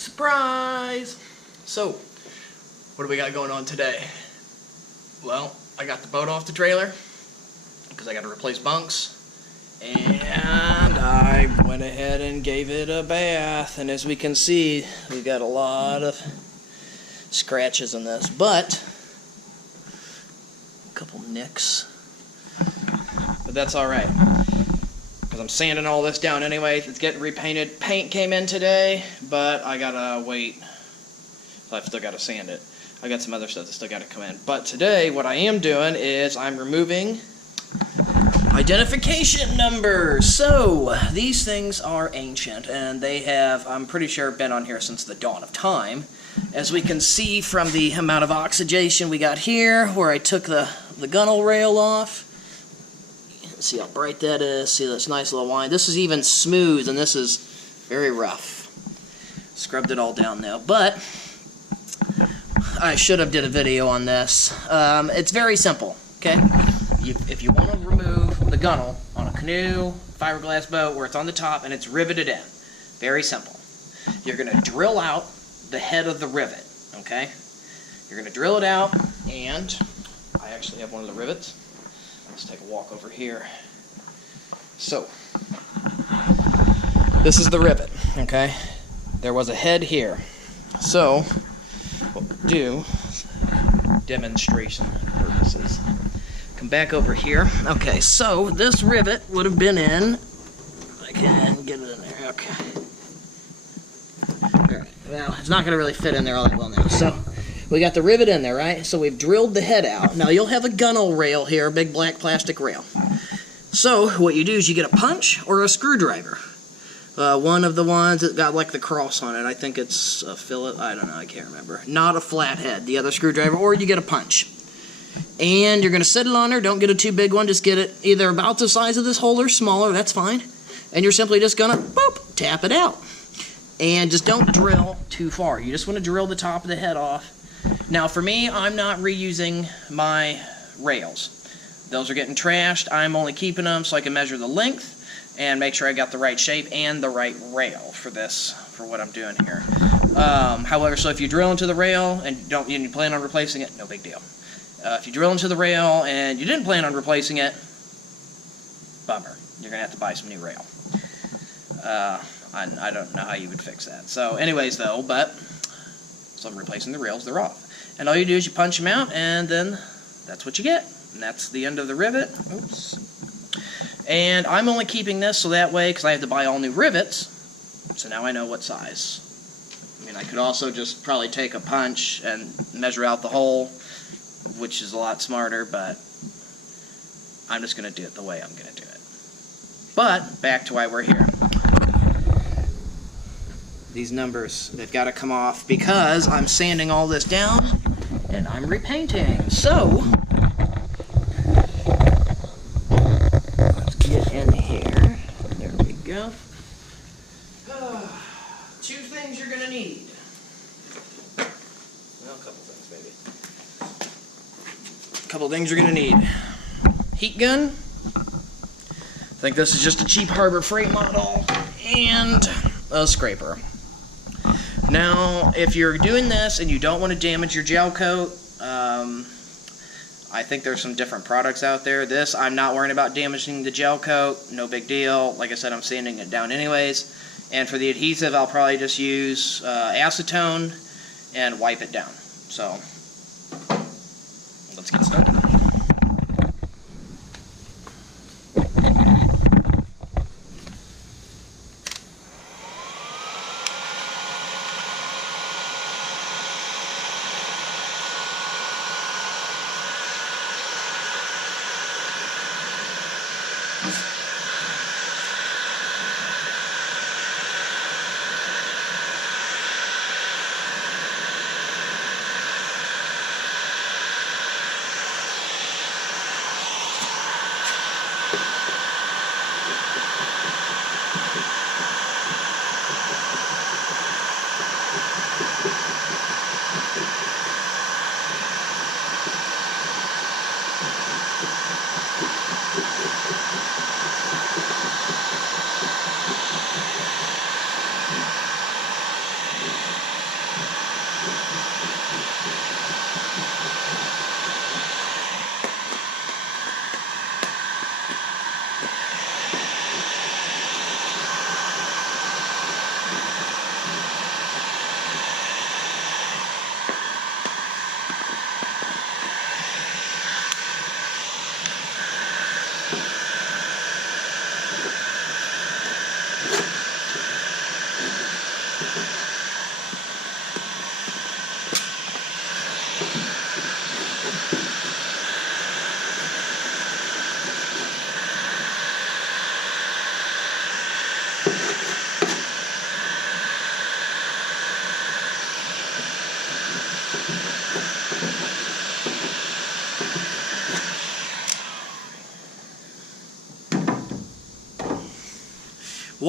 Surprise! So, what do we got going on today? Well, I got the boat off the trailer because I got to replace bunks, and I went ahead and gave it a bath, and as we can see, we got a lot of scratches in this, but a couple nicks, but that's alright because I'm sanding all this down anyway. It's getting repainted. Paint came in today, but I gotta wait. I've still got to sand it. I got some other stuff that still got to come in. But today, what I am doing is I'm removing identification numbers. So, these things are ancient, and they have, I'm pretty sure, been on here since the dawn of time. As we can see from the amount of oxidation we got here, where I took the gunnel rail off. See how bright that is. See this nice little line. This is even smooth, and this is very rough. Scrubbed it all down now, but I should have did a video on this. It's very simple, okay? If you want to remove the gunnel on a canoe, fiberglass boat, where it's on the top and it's riveted in, very simple. You're going to drill out the head of the rivet, okay? You're going to drill it out, and I actually have one of the rivets. Let's take a walk over here. So, this is the rivet, okay? There was a head here. So, what we'll do, demonstration purposes, come back over here. Okay, so this rivet would have been in, I can get it in there, okay. Alright, well, it's not going to really fit in there all that well now. So, we got the rivet in there, right? So we've drilled the head out. Now you'll have a gunnel rail here, a big black plastic rail. So, what you do is you get a punch or a screwdriver. One of the ones that got like the cross on it, I think it's a fillet, I don't know, I can't remember. Not a flathead, the other screwdriver, or you get a punch. And you're going to set it on there, don't get a too big one, just get it either about the size of this hole or smaller, that's fine. And you're simply just going to, boop, tap it out. And just don't drill too far, you just want to drill the top of the head off. Now for me, I'm not reusing my rails. Those are getting trashed, I'm only keeping them so I can measure the length and make sure I got the right shape and the right rail for this, for what I'm doing here. However, so if you drill into the rail and you plan on replacing it, no big deal. If you drill into the rail and you didn't plan on replacing it, bummer. You're going to have to buy some new rail. I don't know how you would fix that. So anyways though, so I'm replacing the rails, they're off. And all you do is you punch them out, and then that's what you get. And that's the end of the rivet. Oops. And I'm only keeping this so that way, because I have to buy all new rivets, so now I know what size. I mean, I could also just probably take a punch and measure out the hole, which is a lot smarter, but I'm just going to do it the way I'm going to do it. But, back to why we're here. These numbers, they've got to come off because I'm sanding all this down and I'm repainting. So, let's get in here. There we go. Two things you're going to need. Well, a couple things maybe. A couple things you're going to need. Heat gun. I think this is just a cheap Harbor Freight model. And a scraper. Now, if you're doing this and you don't want to damage your gel coat, I think there's some different products out there. This, I'm not worrying about damaging the gel coat. No big deal. Like I said, I'm sanding it down anyways. And for the adhesive, I'll probably just use acetone and wipe it down. So, let's get started.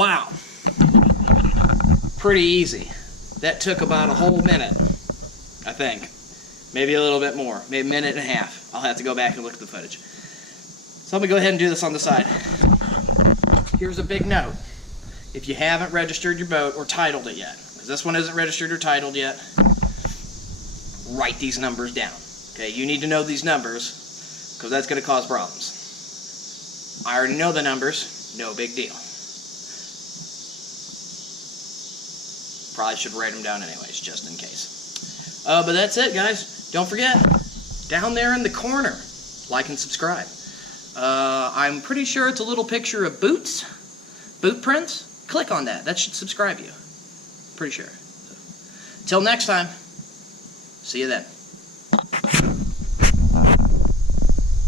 Wow. Pretty easy. That took about a whole minute, I think. Maybe a little bit more. Maybe a minute and a half. I'll have to go back and look at the footage. So I'm going to go ahead and do this on the side. Here's a big note. If you haven't registered your boat or titled it yet, because this one isn't registered or titled yet, write these numbers down. Okay, you need to know these numbers because that's going to cause problems. I already know the numbers, no big deal. Probably should write them down anyways, just in case. But that's it, guys. Don't forget, down there in the corner, like and subscribe. I'm pretty sure it's a little picture of boots, boot prints. Click on that. That should subscribe you. Pretty sure. So, till next time, see you then.